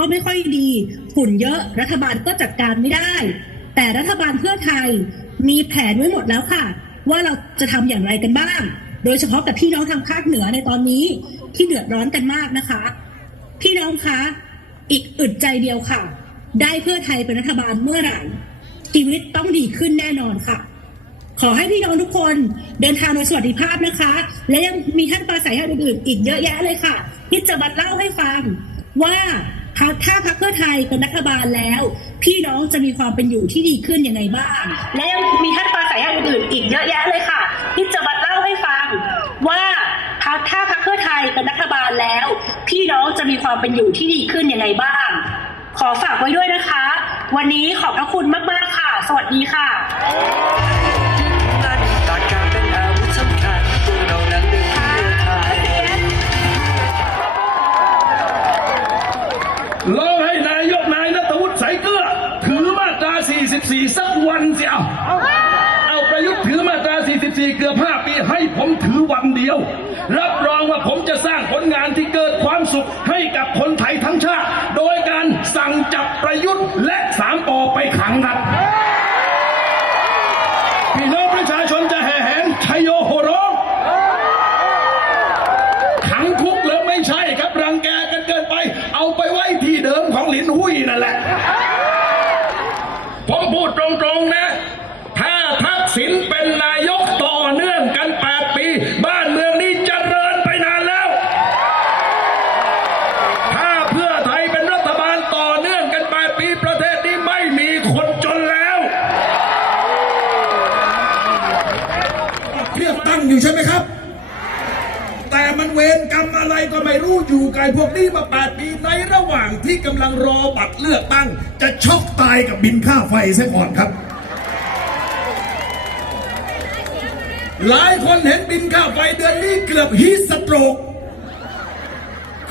ก็ไม่ค่อยดี ฝุ่นเยอะรัฐบาลก็จัดการไม่ได้ แต่รัฐบาลเพื่อไทยมีแผนไว้หมดแล้วค่ะ ว่าเราจะทำอย่างไรกันบ้าง โดยเฉพาะกับพี่น้องทางภาคเหนือในตอนนี้ที่เดือดร้อนกันมากนะคะ พี่น้องคะ อีกอึดใจเดียวค่ะ ได้เพื่อไทยเป็นรัฐบาลเมื่อไหร่ ชีวิตต้องดีขึ้นแน่นอนค่ะ ขอให้พี่น้องทุกคนเดินทางโดยสวัสดิภาพนะคะ และยังมีท่านปราศัยท่านอื่นๆอีกเยอะแยะเลยค่ะที่จะมาเล่าให้ฟังว่า ถ้าถ้าพรรคเพื่อไทยเป็นรัฐบาลแล้ว พี่น้องจะมีความเป็นอยู่ที่ดีขึ้นยังไงบ้าง และยังมีท่านปราศัยท่านอื่นอีกเยอะแยะเลยค่ะที่จะมาเล่าให้ฟังว่าถ้าถ้าพรรคเพื่อไทยเป็นรัฐบาลแล้ว พี่น้องจะมีความเป็นอยู่ที่ดีขึ้นยังไงบ้าง ขอฝากไว้ด้วยนะคะ วันนี้ขอบพระคุณมากๆค่ะ สวัสดีค่ะ 44 สักวันสิเอาเอาประยุทธ์ถือมาตรา 44 เกือบ 5 ปีให้ผมถือวันเดียว รับรองว่าผมจะสร้างผลงานที่เกิดความสุขให้กับคนไทยทั้งชาติ โดยการสั่งจับประยุทธ์และสามปอไปขังครับพี่น้องประชาชนจะแห่แหนชัยโยโหร้อง ขังคุกแล้วไม่ใช่ครับรังแกกันเกินไป เอาไปไว้ที่เดิมของหลินหุยนั่นแหละ ผมพูดตรงๆนะ ถ้าทัก ษิณเป็นนายกต่อเนื่องกัน 8 ปี บ้านเมืองนี้เจริญไปนานแล้ว ถ้าเพื่อไทยเป็นรัฐบาลต่อเนื่องกัน 8 ปี ประเทศนี้ไม่มีคนจนแล้วเลือกตั้งอยู่ใช่ไหมครับ แต่มันเวรกรรมอะไรก็ไม่รู้อยู่กับไอ้พวกนี้มา 8 ปีในระหว่างที่กำลังรอบัตรเลือกตั้ง จะช็อกตายกับบินค่าไฟซะก่อนครับ หลายคนเห็นบินค่าไฟเดือนนี้เกือบฮีสโตรก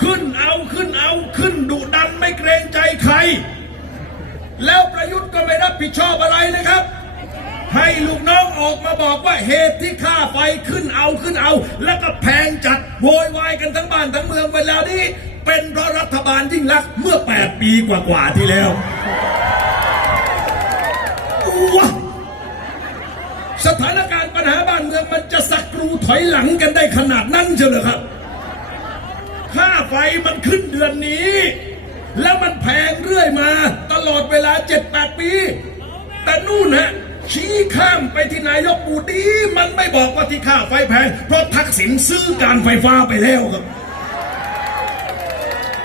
ขึ้นเอาขึ้นเอาขึ้นดุดันไม่เกรงใจใคร แล้วประยุทธ์ก็ไม่รับผิดชอบอะไรเลยครับ ให้ลูกน้องออกมาบอกว่าเหตุที่ค่าไฟขึ้นเอาขึ้นเอา แล้วก็แพงจัดโวยวายกันทั้งบ้านทั้งเมืองเวลานี้ เป็นเพราะรัฐบาลยิ่งรักเมื่อ 8 ปีกว่าๆที่แล้วว้า สถานการณ์ปัญหาบ้านเมืองมันจะสักรูถอยหลังกันได้ขนาดนั้นเชียวเหรอครับค่าไฟมันขึ้นเดือนนี้ แล้วมันแพงเรื่อยมาตลอดเวลา7-8ปี แต่นู่นฮะชี้ข้ามไปที่นายกปูดีมันไม่บอกว่าที่ค่าไฟแพง เพราะทักษิณซื้อการไฟฟ้าไปแล้วครับ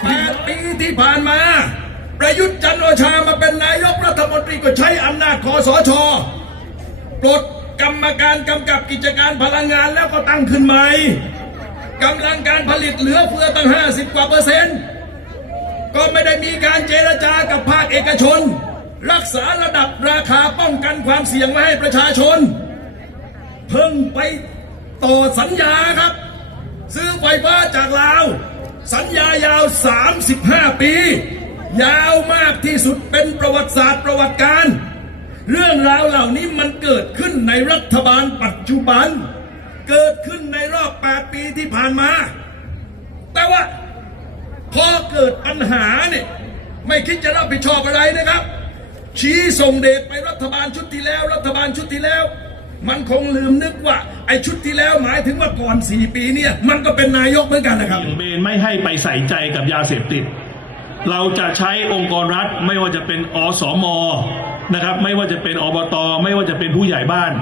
แปดปีที่ผ่านมา ประยุทธ์จันทร์โอชามาเป็นนายกรัฐมนตรีก็ใช้อำนาจคอสชปลด รรมการกำกับกิจการพลังงานแล้วก็ตั้งขึ้นใหม่กำลังการผลิตเหลือเฟือตั้ง 50 กว่าเปอร์เซ็นต์ ก็ไม่ได้มีการเจรจากับภาคเอกชน รักษาระดับราคาป้องกันความเสี่ยงไว้ให้ประชาชน เพิ่งไปต่อสัญญาครับ ซื้อไฟฟ้าจากลาว สัญญายาว 35 ปี ยาวมากที่สุดเป็นประวัติศาสตร์ประวัติการ เรื่องราวเหล่านี้มันเกิดขึ้นในรัฐบาลปัจจุบัน เกิดขึ้นในรอบ 8 ปีที่ผ่านมา แต่ว่าพอเกิดปัญหาเนี่ยไม่คิดจะรับผิดชอบอะไรนะครับ ชี้ส่งเดชไปรัฐบาลชุดที่แล้ว รัฐบาลชุดที่แล้ว มันคงลืมนึกว่า ไอ้ชุดที่แล้วหมายถึงว่าก่อนสี่ปีเนี่ย มันก็เป็นนายกเหมือนกันนะครับเบนไม่ให้ไปใส่ใจกับยาเสพติด เราจะใช้องค์กรรัฐไม่ว่าจะเป็นอสม นะครับ ไม่ว่าจะเป็นอบต ไม่ว่าจะเป็นผู้ใหญ่บ้าน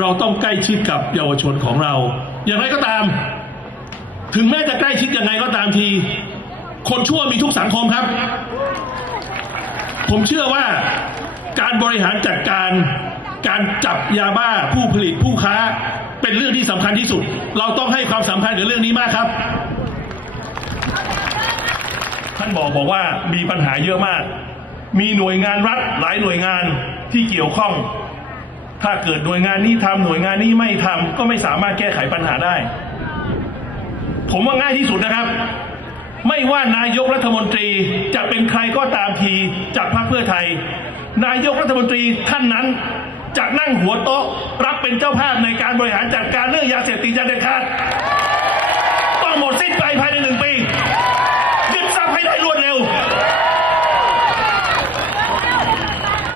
เราต้องใกล้ชิดกับเยาวชนของเรา อย่างไรก็ตาม ถึงแม้จะใกล้ชิดยังไงก็ตามที คนชั่วมีทุกสังคมครับ ผมเชื่อว่าการบริหารจัดการการจับยาบ้าผู้ผลิตผู้ค้า เป็นเรื่องที่สำคัญที่สุด เราต้องให้ความสำคัญกับเรื่องนี้มากครับ ท่านบอกบอกว่ามีปัญหาเยอะมาก มีหน่วยงานรัฐหลายหน่วยงานที่เกี่ยวข้อง ถ้าเกิดหน่วยงานนี้ทำหน่วยงานนี้ไม่ทำก็ไม่สามารถแก้ไขปัญหาได้ ผมว่าง่ายที่สุดนะครับ ไม่ว่านายกรัฐมนตรีจะเป็นใครก็ตามทีจากพรรคเพื่อไทย นายกรัฐมนตรีท่านนั้นจะนั่งหัวโต๊ะรับเป็นเจ้าภาพในการบริหารจัดการเรื่องยาเสพติดยาเด็ดขาด